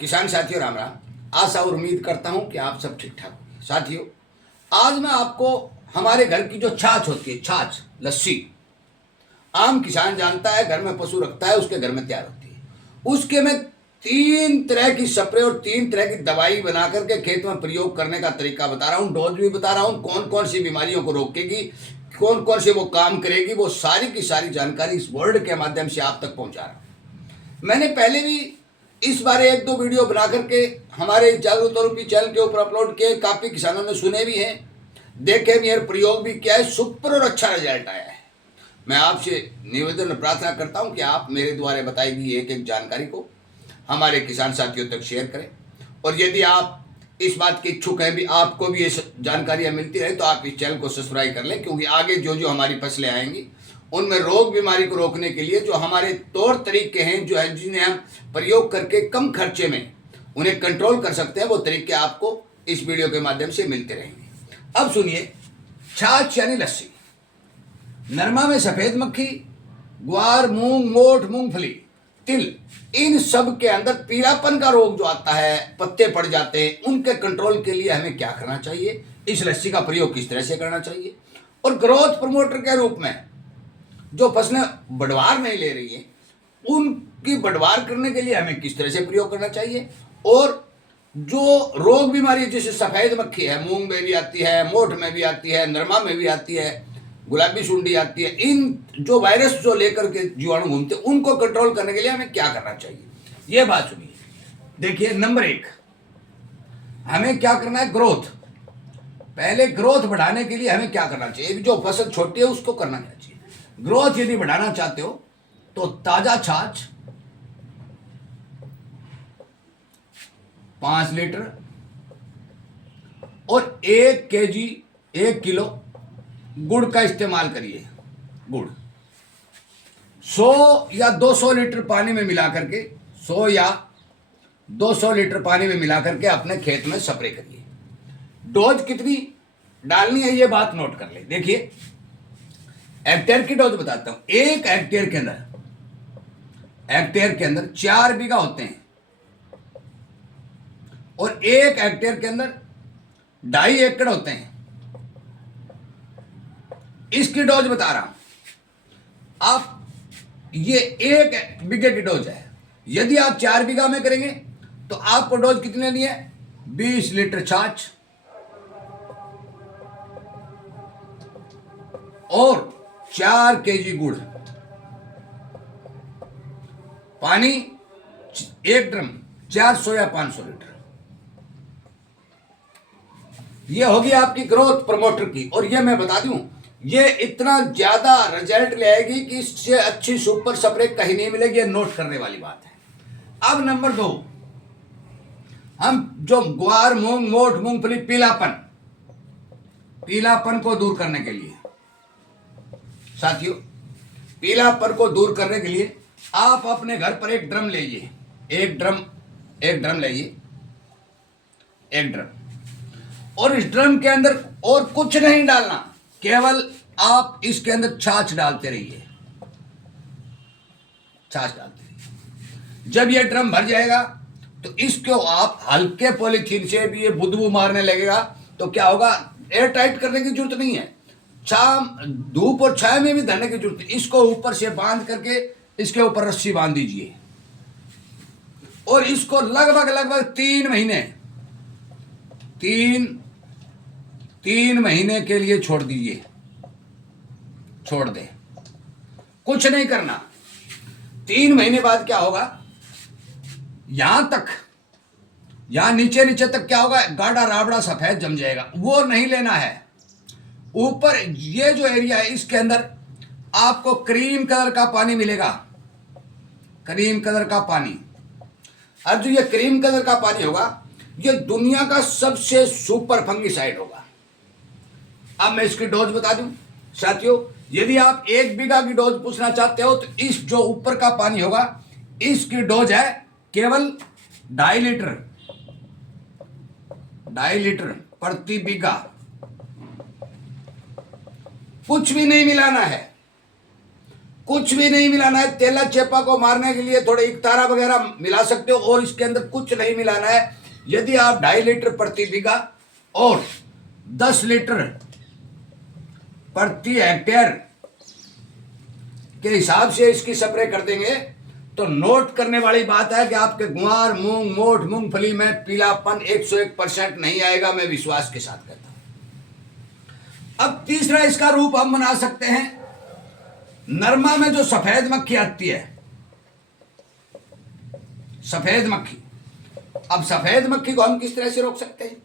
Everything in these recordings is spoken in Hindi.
किसान साथियों राम राम। आशा और उम्मीद करता हूं कि आप सब ठीक ठाक होंगे। साथियों, आज मैं आपको हमारे घर की जो छाछ होती है, छाछ लस्सी, आम किसान जानता है, घर में पशु रखता है, उसके घर में तैयार होती है। उसके मैं 3 तरह की स्प्रे और 3 तरह की दवाई बना करके खेत में प्रयोग करने का तरीका बता रहा हूँ, डोज भी बता रहा हूँ, कौन कौन सी बीमारियों को रोकेगी, कौन कौन से वो काम करेगी, वो सारी की सारी जानकारी इस वर्ड के माध्यम से आप तक पहुंचा रहा हूँ। मैंने पहले भी इस बारे 1-2 वीडियो बना करके हमारे जागरूकता रूपी चैनल के ऊपर अपलोड किए, काफ़ी किसानों ने सुने भी हैं, देखे भी हैं, प्रयोग भी किया है, सुपर और अच्छा रिजल्ट आया है। मैं आपसे निवेदन और प्रार्थना करता हूं कि आप मेरे द्वारा बताई गई एक एक जानकारी को हमारे किसान साथियों तक शेयर करें। और यदि आप इस बात के इच्छुक हैं भी आपको भी ये जानकारियां मिलती रहे, तो आप इस चैनल को सब्सक्राइब कर लें, क्योंकि आगे जो जो हमारी फसलें आएंगी उनमें रोग बीमारी को रोकने के लिए जो हमारे तौर तरीके हैं, जो है जिन्हें हम प्रयोग करके कम खर्चे में उन्हें कंट्रोल कर सकते हैं, वो तरीके आपको इस वीडियो के माध्यम से मिलते रहेंगे। अब सुनिए, छाछ यानी लस्सी। नरमा में सफेद मक्खी, ग्वार, मूंग, मोठ, मूंगफली, तिल, इन सब के अंदर पीलापन का रोग जो आता है, पत्ते पड़ जाते हैं, उनके कंट्रोल के लिए हमें क्या करना चाहिए, इस लस्सी का प्रयोग किस तरह से करना चाहिए, और ग्रोथ प्रमोटर के रूप में जो फसलें बढ़वार नहीं ले रही हैं उनकी बढ़वार करने के लिए हमें किस तरह से प्रयोग करना चाहिए, और जो रोग बीमारी जैसे सफ़ेद मक्खी है, मूंग में भी आती है, मोठ में भी आती है, नरमा में भी आती है, गुलाबी सुंडी आती है, इन जो वायरस जो लेकर के जीवाणु घूमते हैं उनको कंट्रोल करने के लिए हमें क्या करना चाहिए, ये बात सुनिए। देखिए, नंबर 1, हमें क्या करना है, ग्रोथ। पहले ग्रोथ बढ़ाने के लिए हमें क्या करना चाहिए, जो फसल छोटी है उसको करना क्या चाहिए। ग्रोथ यदि बढ़ाना चाहते हो तो ताजा छाछ 5 लीटर और 1 किलो गुड़ का इस्तेमाल करिए। गुड़ 100 या 200 लीटर पानी में मिला करके, 100 या 200 लीटर पानी में मिला करके अपने खेत में स्प्रे करिए। डोज कितनी डालनी है ये बात नोट कर ले। देखिए, हेक्टेयर की डोज बताता हूं। 1 हेक्टेयर के अंदर 4 बीघा होते हैं, और 1 हेक्टेयर के अंदर 2.5 एकड़ होते हैं। इसकी डोज बता रहा हूं आप, ये 1 बीघे की डोज है। यदि आप 4 बीघा में करेंगे तो आपको डोज कितनी लेनी है, 20 लीटर छाछ और 4 केजी गुड़, पानी 1 ड्रम, 400 या 500 लीटर। ये होगी आपकी ग्रोथ प्रमोटर की। और ये मैं बता दूं, ये इतना ज्यादा रिजल्ट ले आएगी कि इससे अच्छी सुपर स्प्रे कहीं नहीं मिलेगी। ये नोट करने वाली बात है। अब नंबर 2, हम जो ग्वार, मूंग, मोठ, मूंगफली, पीलापन को दूर करने के लिए, साथियों, पीलापन को दूर करने के लिए आप अपने घर पर एक ड्रम लीजिए, एक ड्रम लीजिए, एक ड्रम, और इस ड्रम के अंदर और कुछ नहीं डालना, केवल आप इसके अंदर छाछ डालते रहिए, छाछ डालते रहिए। जब ये ड्रम भर जाएगा तो इसको आप हल्के पॉलीथीन से भी, ये बुदबू मारने लगेगा तो क्या होगा, एयर टाइट करने की जरूरत नहीं है, धूप और छाया में भी धरने की जरूरत है। इसको ऊपर से बांध करके इसके ऊपर रस्सी बांध दीजिए, और इसको लगभग 3 महीने के लिए छोड़ दीजिए, छोड़ दे, कुछ नहीं करना। 3 महीने बाद क्या होगा, यहां नीचे तक क्या होगा, गाढ़ा राबड़ा सफेद जम जाएगा, वो नहीं लेना है। ऊपर ये जो एरिया है इसके अंदर आपको क्रीम कलर का पानी मिलेगा, क्रीम कलर का पानी। और जो ये क्रीम कलर का पानी होगा, ये दुनिया का सबसे सुपर फंगिसाइड होगा। अब मैं इसकी डोज बता दूं साथियों, यदि आप 1 बीघा की डोज पूछना चाहते हो तो इस जो ऊपर का पानी होगा इसकी डोज है केवल 2.5 लीटर प्रति बीघा। कुछ भी नहीं मिलाना है, कुछ भी नहीं मिलाना है। तेला चेपा को मारने के लिए थोड़े इकतारा वगैरह मिला सकते हो और इसके अंदर कुछ नहीं मिलाना है। यदि आप 2.5 लीटर प्रति बीघा और 10 लीटर प्रति हेक्टेयर के हिसाब से इसकी स्प्रे कर देंगे तो नोट करने वाली बात है कि आपके गुआर, मूंग, मोठ, मूंगफली में पीलापन 101% नहीं आएगा। मैं विश्वास के साथ कहता हूं। अब तीसरा इसका रूप हम बना सकते हैं। नरमा में जो सफेद मक्खी आती है, सफेद मक्खी, अब सफेद मक्खी को हम किस तरह से रोक सकते हैं?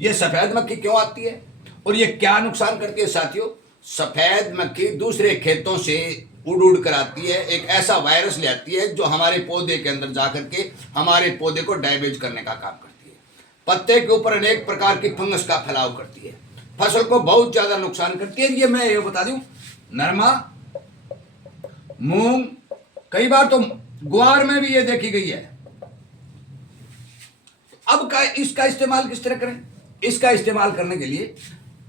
ये सफेद मक्खी क्यों आती है और ये क्या नुकसान करती है? साथियों, सफेद मक्खी दूसरे खेतों से उड़ उड़ कर आती है, एक ऐसा वायरस ले आती है जो हमारे पौधे के अंदर जाकर के हमारे पौधे को डैमेज करने का काम करती है। पत्ते के ऊपर अनेक प्रकार की फंगस का फैलाव करती है, फसल को बहुत ज्यादा नुकसान करती है। ये मैं ये बता दूं, नरमा, मूंग, कई बार तो ग्वार में भी ये देखी गई है। अब इसका इस्तेमाल किस तरह करें? इसका इस्तेमाल करने के लिए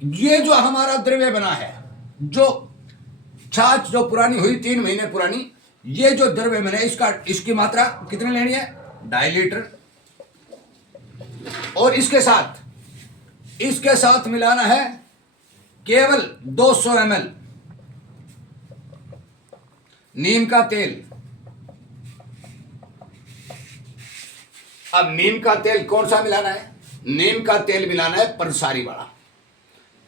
ये जो हमारा द्रव्य बना है, जो छाछ जो पुरानी हुई 3 महीने पुरानी, ये जो द्रव्य बना है इसकी मात्रा कितनी लेनी है? 2.5 लीटर। और इसके साथ मिलाना है केवल 200 ml नीम का तेल। अब नीम का तेल कौन सा मिलाना है? नीम का तेल मिलाना है पंसारी वाला।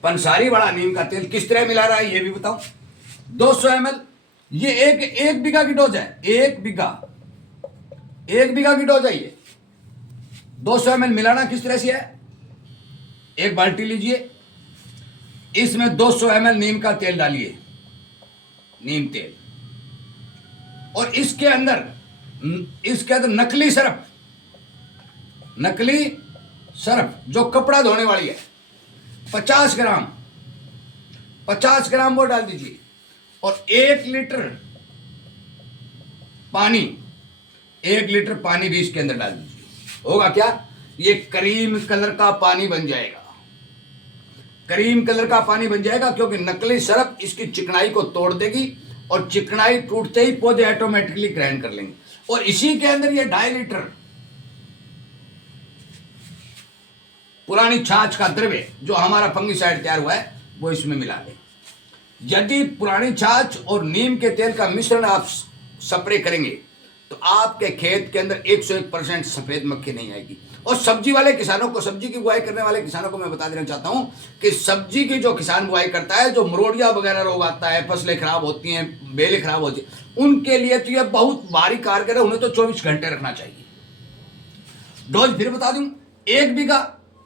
पंसारी वाला नीम का तेल किस तरह मिला रहा है ये भी बताऊं। 200 ml, ये एक बीघा की डोज है। एक बीघा की डोज है ये। 200 ml मिलाना किस तरह से है? एक बाल्टी लीजिए, इसमें 200 ml नीम का तेल डालिए, नीम तेल, और इसके अंदर नकली सरफ जो कपड़ा धोने वाली है 50 ग्राम वो डाल दीजिए। और 1 लीटर पानी भी इसके अंदर डाल दीजिए। होगा क्या? ये क्रीम कलर का पानी बन जाएगा। क्रीम कलर का पानी बन जाएगा क्योंकि नकली सरफ इसकी चिकनाई को तोड़ देगी और चिकनाई टूटते ही पौधे ऑटोमेटिकली ग्रहण कर लेंगे। और इसी के अंदर ये 2.5 लीटर पुरानी छाछ का द्रव्य जो हमारा फंगिसाइड तैयार हुआ है वो इसमें मिला दें। यदि पुरानी छाछ और नीम के तेल का मिश्रण आप स्प्रे करेंगे तो आपके खेत के अंदर 101% सफेद मक्खी नहीं आएगी। और सब्जी वाले किसानों को, सब्जी की बुआई करने वाले किसानों को मैं बता देना चाहता हूं कि सब्जी की जो किसान बुआई करता है, जो मरोड़िया वगैरह रोग आता है, फसलें खराब होती हैं, बेलें खराब होती हैं, उनके लिए तो यह बहुत भारी कारगर है। उन्हें तो 24 घंटे रखना चाहिए। डोज फिर बता दूं, 1 बीघा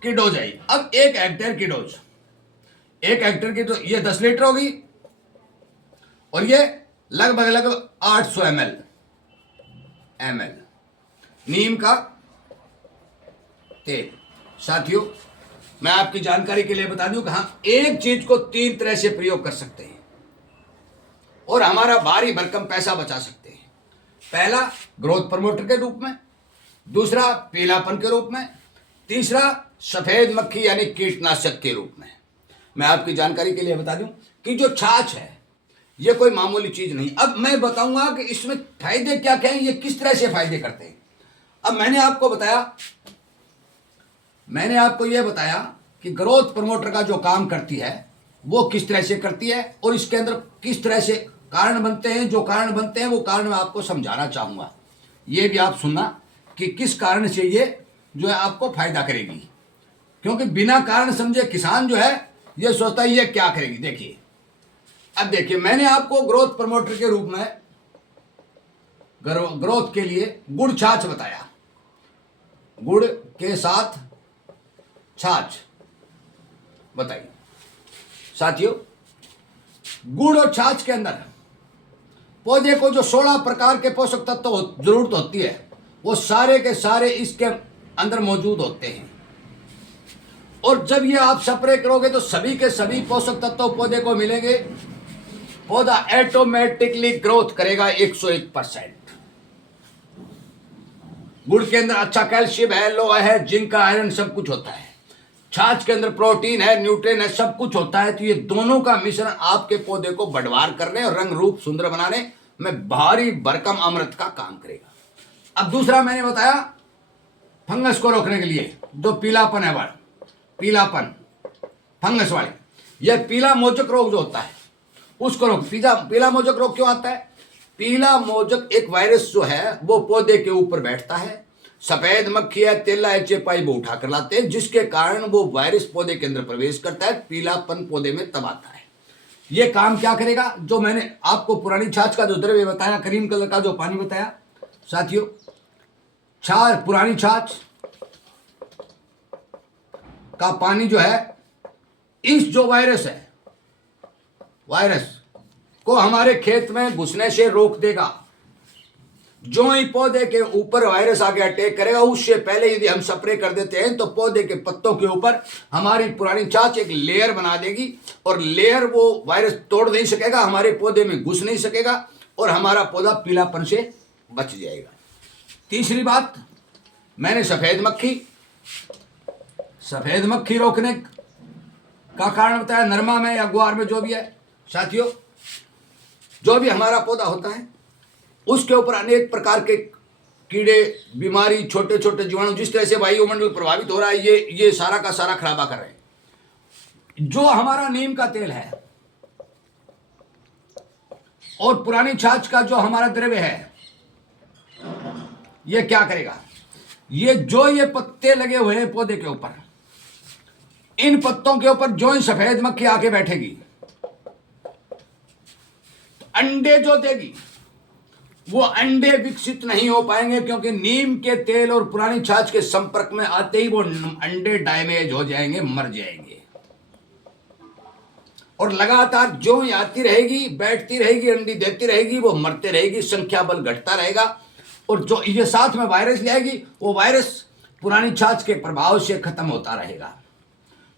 की डोज आई। अब 1 हेक्टेयर की डोज, 1 हेक्टेयर की, तो ये 10 लीटर होगी और ये लगभग 800 ml नीम का तेल। साथियों, मैं आपकी जानकारी के लिए बता दूं कि हम एक चीज को 3 तरह से प्रयोग कर सकते हैं और हमारा भारी भरकम पैसा बचा सकते हैं। पहला, ग्रोथ प्रमोटर के रूप में, दूसरा पीलापन के रूप में, तीसरा सफेद मक्खी यानी कीटनाशक के रूप में। मैं आपकी जानकारी के लिए बता दूं कि जो छाछ है ये कोई मामूली चीज नहीं। अब मैं बताऊंगा कि इसमें फायदे क्या क्या हैं, ये किस तरह से फायदे करते हैं। अब मैंने आपको यह बताया कि ग्रोथ प्रमोटर का जो काम करती है वो किस तरह से करती है और इसके अंदर किस तरह से कारण बनते हैं। जो कारण बनते हैं वो कारण मैं आपको समझाना चाहूंगा। ये भी आप सुनना कि किस कारण से ये जो है आपको फायदा करेगी, क्योंकि बिना कारण समझे किसान जो है ये सोचता है ये क्या करेगी। देखिए, अब देखिए, मैंने आपको ग्रोथ प्रमोटर के रूप में ग्रोथ के लिए गुड़ छाछ बताया, गुड़ के साथ छाछ बताइए। साथियों, गुड़ और छाछ के अंदर पौधे को जो 16 प्रकार के पोषक तत्व जरूरत होती है वो सारे के सारे इसके अंदर मौजूद होते हैं। और जब ये आप स्प्रे करोगे तो सभी के सभी पोषक तत्व पौधे को मिलेंगे। पौधा ऑटोमेटिकली ग्रोथ करेगा 101%। गुड़ के अंदर अच्छा कैल्शियम है, लोहा है, जिंक का, आयरन सब कुछ होता है। छाछ के अंदर प्रोटीन है, न्यूट्रिएंट है, सब कुछ होता है। तो ये दोनों का मिश्रण आपके पौधे को बढ़वार करने और रंग रूप सुंदर बनाने में भारी भरकम अमृत का काम करेगा। अब दूसरा मैंने बताया फंगस को रोकने के लिए, जो पीलापन है, पीलापन फंगस वाले, यह पीला मोचक रोग जो होता है उसको रोक। पीला मोचक रोग क्यों आता है? पीला मोचक एक वायरस जो है वो पौधे के ऊपर बैठता है, सफेद मक्खी है, तेला है, चेपाई वो उठा कर लाते हैं, जिसके कारण वो वायरस पौधे के अंदर प्रवेश करता है, पीलापन पौधे में तब आता है। ये काम क्या करेगा? जो मैंने आपको पुरानी छाछ का जो द्रव्य बताया, क्रीम कलर का जो पानी बताया साथियों, पुरानी छाछ का पानी जो है, इस जो वायरस है, वायरस को हमारे खेत में घुसने से रोक देगा। जो ही पौधे के ऊपर वायरस आके अटैक करेगा, उससे पहले यदि हम स्प्रे कर देते हैं तो पौधे के पत्तों के ऊपर हमारी पुरानी छाछ एक लेयर बना देगी, और लेयर वो वायरस तोड़ नहीं सकेगा, हमारे पौधे में घुस नहीं सकेगा, और हमारा पौधा पीलापन से बच जाएगा। तीसरी बात, मैंने सफेद मक्खी रोकने का कारण बताया। नरमा में या ग्वार में जो भी है साथियों, जो भी हमारा पौधा होता है उसके ऊपर अनेक प्रकार के कीड़े, बीमारी, छोटे छोटे जीवाणु, जिस तरह से वायुमंडल प्रभावित हो रहा है, ये सारा का सारा खराबा कर रहे हैं। जो हमारा नीम का तेल है और पुरानी छाछ का जो हमारा द्रव्य है, ये क्या करेगा? ये पत्ते लगे हुए हैं पौधे के ऊपर, इन पत्तों के ऊपर जो ही सफेद मक्खी आके बैठेगी तो अंडे जो देगी, वो अंडे विकसित नहीं हो पाएंगे, क्योंकि नीम के तेल और पुरानी छाछ के संपर्क में आते ही वो अंडे डैमेज हो जाएंगे, मर जाएंगे। और लगातार जो ही आती रहेगी, बैठती रहेगी, अंडी देती रहेगी, वो मरते रहेगी, संख्या बल घटता रहेगा, और जो ये साथ में वायरस लाएगी, वो वायरस पुरानी छाछ के प्रभाव से खत्म होता रहेगा।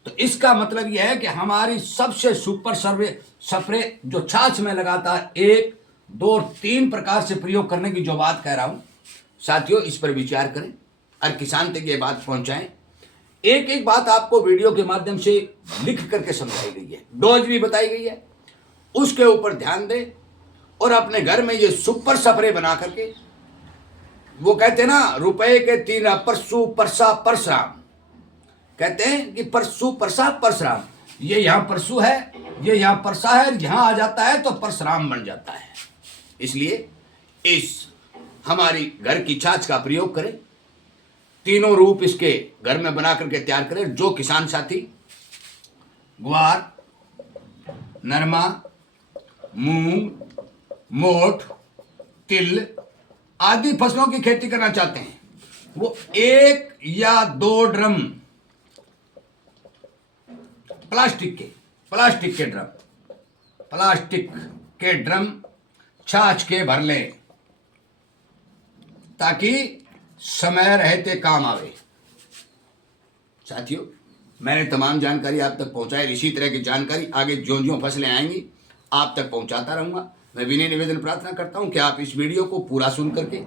तो इसका मतलब यह है कि हमारी सबसे सुपर स्प्रे जो छाछ में लगातार 1, 2 और 3 प्रकार से प्रयोग करने की जो बात कह रहा हूं साथियों, इस पर विचार करें और किसान तक ये बात पहुंचाएं। एक एक बात आपको वीडियो के माध्यम से लिख करके समझाई गई है, डोज भी बताई गई है, उसके ऊपर ध्यान दें और अपने घर में ये सुपर स्प्रे बना करके, वो कहते हैं ना, रुपए के 3 परसू परसा परशुराम, कहते हैं कि परसू परसा परशुराम, ये यहाँ परसू है, ये यहाँ परसा है, यहाँ आ जाता है तो परशुराम बन जाता है। इसलिए इस हमारी घर की छाछ का प्रयोग करें, तीनों रूप इसके घर में बना करके तैयार करें। जो किसान साथी ग्वार, नरमा, मूंग, मोठ, तिल आदि फसलों की खेती करना चाहते हैं, वो 1 या 2 ड्रम प्लास्टिक के ड्रम छाछ के भर लें, ताकि समय रहते काम आवे। साथियों, मैंने तमाम जानकारी आप तक पहुंचाई, इसी तरह की जानकारी आगे जो फसलें आएंगी आप तक पहुंचाता रहूंगा। मैं विनय निवेदन प्रार्थना करता हूं कि आप इस वीडियो को पूरा सुन करके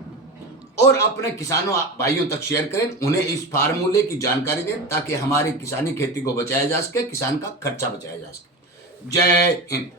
और अपने किसानों भाइयों तक शेयर करें, उन्हें इस फार्मूले की जानकारी दें, ताकि हमारी किसानी खेती को बचाया जा सके, किसान का खर्चा बचाया जा सके। जय हिंद।